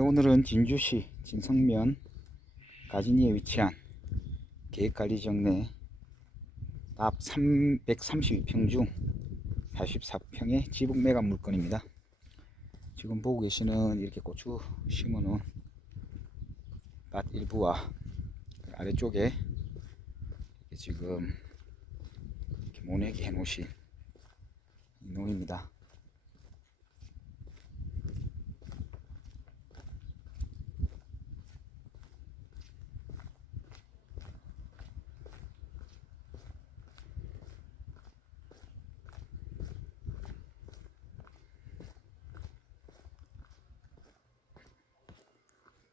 네, 오늘은 진주시 진성면 가진이에 위치한 계획관리지역 내납 332평 중 44평의 지붕 매각 물건입니다. 지금 보고 계시는 이렇게 고추 심어놓은 밭 일부와 그 아래쪽에 지금 이렇게 모내기 해 놓으신 이 농입니다.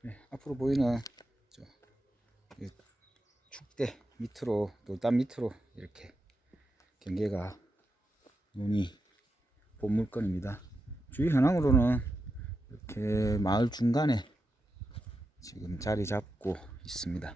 네, 앞으로 보이는 축대 밑으로 돌담 밑으로 이렇게 경계가 눈이 본 물건입니다. 주위 현황으로는 이렇게 마을 중간에 지금 자리 잡고 있습니다.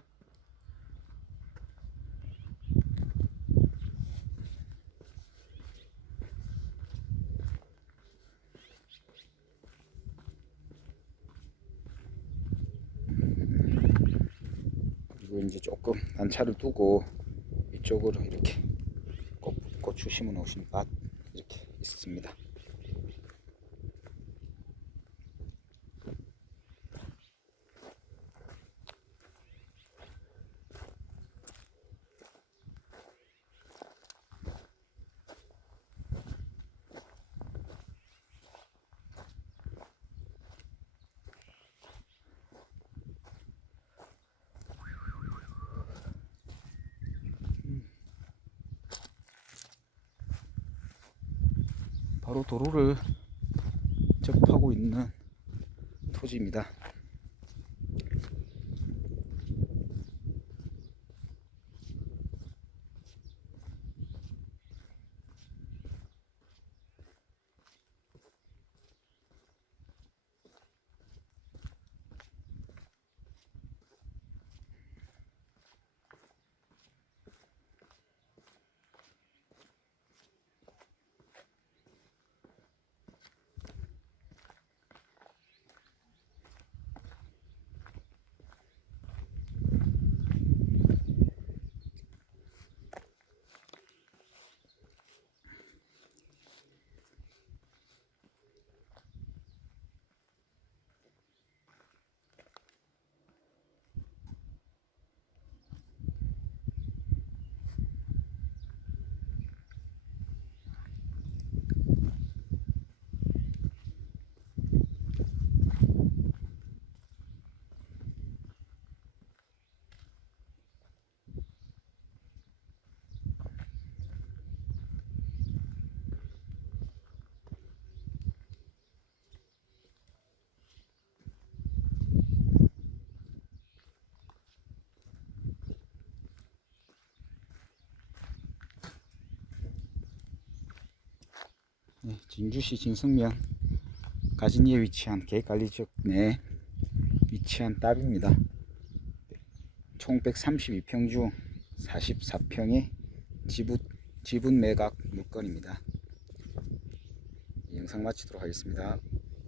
그리고 이제 조금 단차를 두고 이쪽으로 이렇게 꽃, 고추 심어 놓으신 밭 이렇게 있습니다. 바로 도로를 접하고 있는 토지입니다. 진주시 진성면 가진이에 위치한 계획관리지역 내에 위치한 답입니다. 총 132평 중 44평의 지분, 지분 매각 물건입니다. 영상 마치도록 하겠습니다.